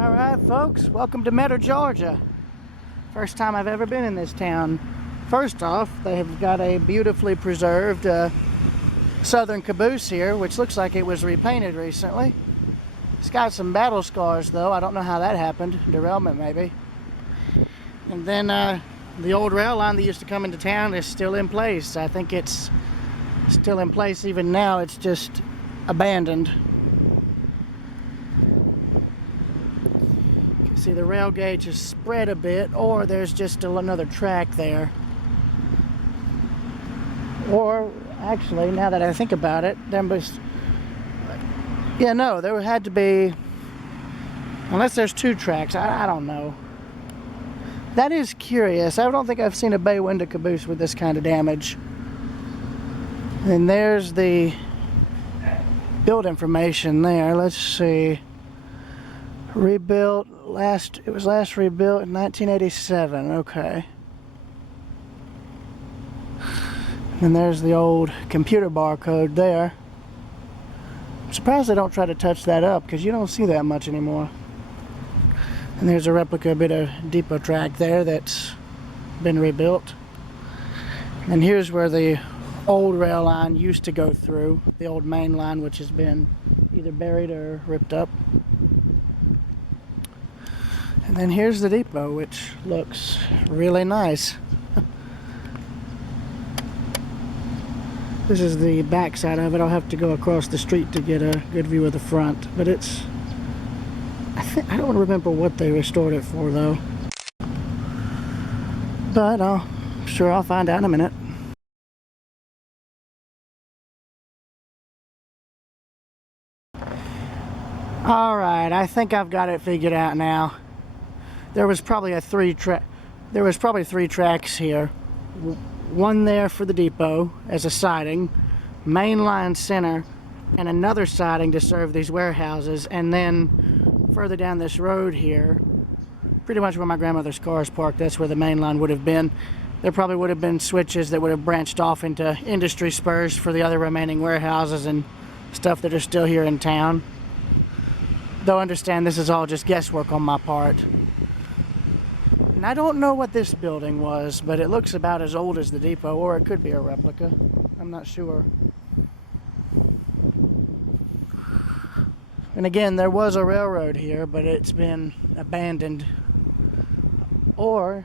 Alright folks, welcome to Metter, Georgia. First time I've ever been in this town. First off, they have got a beautifully preserved southern caboose here, which looks like it was repainted recently. It's got some battle scars though, I don't know how that happened, derailment maybe. And then the old rail line that used to come into town is still in place. I think it's still in place even now, it's just abandoned. See, the rail gauge is spread a bit, or there's just still another track there. Or, actually, now that I think about it, there was... Yeah, no, there had to be... Unless there's two tracks, I don't know. That is curious. I don't think I've seen a bay window caboose with this kind of damage. And there's the build information there. Let's see. Rebuilt it was last rebuilt in 1987. Okay. And there's the old computer barcode there. I'm surprised they don't try to touch that up because you don't see that much anymore. And there's a replica bit of depot track there that's been rebuilt. And here's where the old rail line used to go through, the old main line, which has been either buried or ripped up. And then here's the depot, which looks really nice. This is the back side of it. I'll have to go across the street to get a good view of the front. But it's... I don't remember what they restored it for, though. But I'm sure I'll find out in a minute. Alright, I think I've got it figured out now. There was probably three tracks here. One there for the depot as a siding, main line center, and another siding to serve these warehouses. And then further down this road here, pretty much where my grandmother's car is parked, that's where the main line would have been. There probably would have been switches that would have branched off into industry spurs for the other remaining warehouses and stuff that are still here in town. Though understand this is all just guesswork on my part. And I don't know what this building was, but it looks about as old as the depot, or it could be a replica. I'm not sure. And again, there was a railroad here, but it's been abandoned. Or,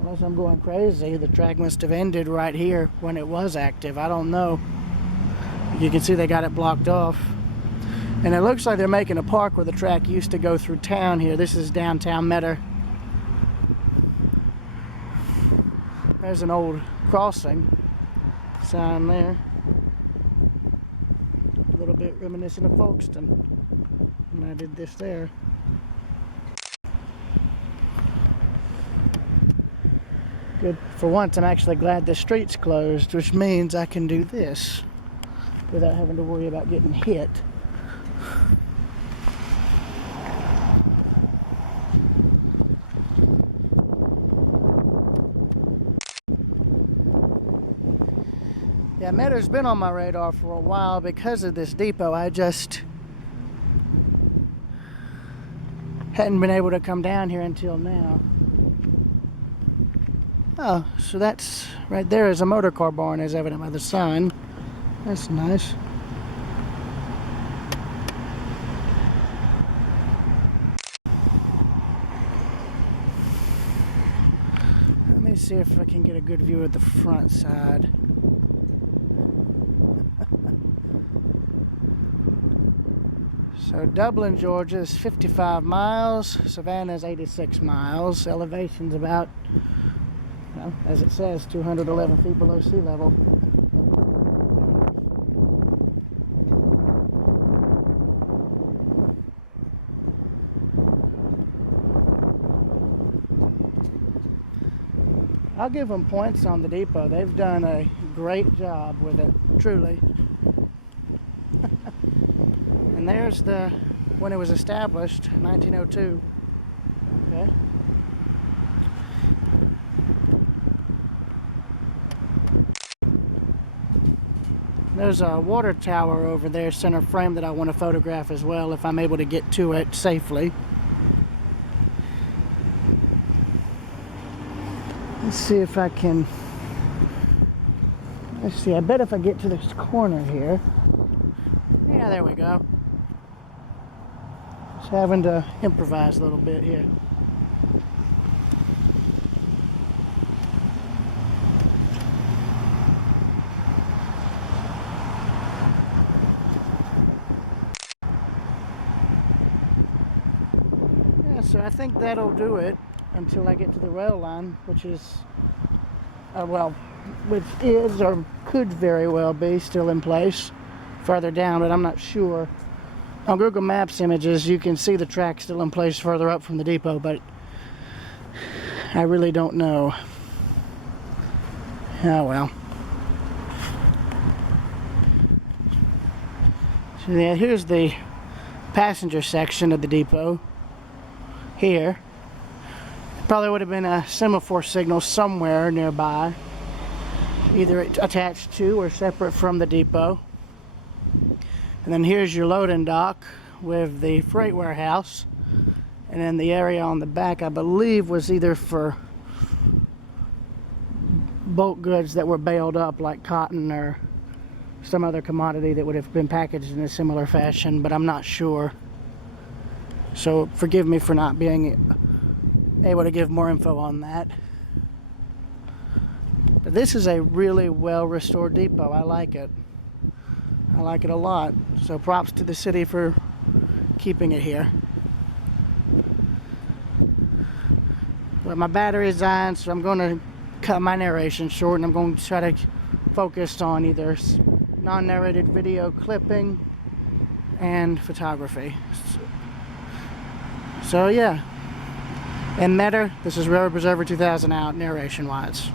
unless I'm going crazy, the track must have ended right here when it was active. I don't know. You can see they got it blocked off. And it looks like they're making a park where the track used to go through town here. This is downtown Metter. There's an old crossing sign there. A little bit reminiscent of Folkestone. And I did this there. Good. For once, I'm actually glad the street's closed, which means I can do this without having to worry about getting hit. Yeah, Metter's been on my radar for a while because of this depot. I just hadn't been able to come down here until now. Oh, so that's right there is a motor car barn, as evident by the sign. That's nice. Let me see if I can get a good view of the front side. So Dublin, Georgia is 55 miles, Savannah is 86 miles, elevation's about, well, as it says, 211 feet below sea level. I'll give them points on the depot. They've done a great job with it, truly. And there's when it was established, 1902. Okay. There's a water tower over there, center frame, that I want to photograph as well if I'm able to get to it safely. Let's see if I can. Let's see, I bet if I get to this corner here. Yeah, there we go. Just having to improvise a little bit here. Yeah, so I think that'll do it until I get to the rail line, which is, well, which is or could very well be still in place further down, but I'm not sure. On Google Maps images, you can see the track still in place further up from the depot, but I really don't know. Oh well. So yeah, here's the passenger section of the depot. Here. Probably would have been a semaphore signal somewhere nearby, either attached to or separate from the depot. And then here's your loading dock with the freight warehouse. And then the area on the back, I believe, was either for bulk goods that were baled up, like cotton or some other commodity that would have been packaged in a similar fashion, but I'm not sure. So forgive me for not being able to give more info on that. But this is a really well restored depot. I like it. I like it a lot. So props to the city for keeping it here. But my battery's on, so I'm going to cut my narration short, and I'm going to try to focus on either non-narrated video clipping and photography. So yeah. And Meta, this is Railroad Preserver 2000 out, narration-wise.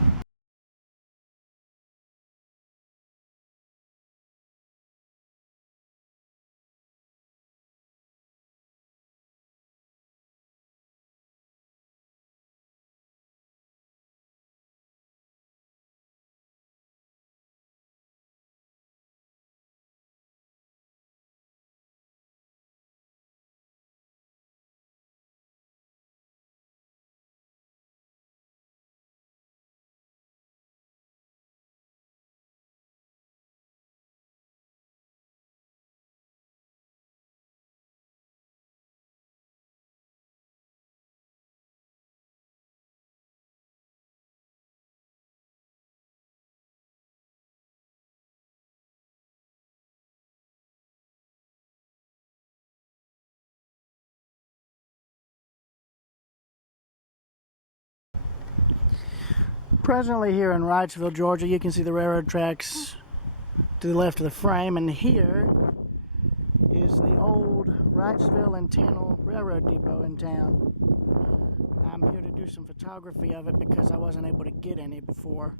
Presently here in Wrightsville, Georgia, you can see the railroad tracks to the left of the frame, and here is the old Wrightsville and Sandersville Railroad Depot in town. I'm here to do some photography of it because I wasn't able to get any before.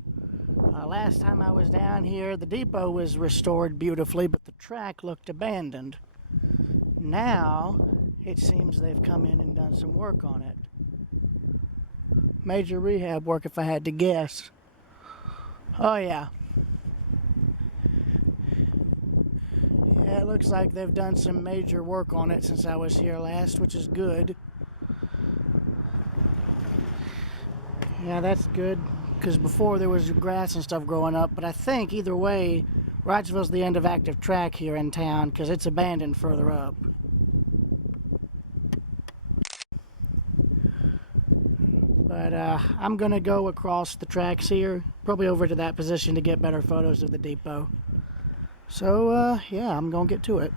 Last time I was down here, the depot was restored beautifully, but the track looked abandoned. Now, it seems they've come in and done some work on it. Major rehab work, if I had to guess. Oh yeah. Yeah, it looks like they've done some major work on it since I was here last, which is good. Yeah, that's good, because before there was grass and stuff growing up, but I think either way, Wrightsville's the end of active track here in town, because it's abandoned further up. But I'm going to go across the tracks here, probably over to that position to get better photos of the depot. So, yeah, I'm going to get to it.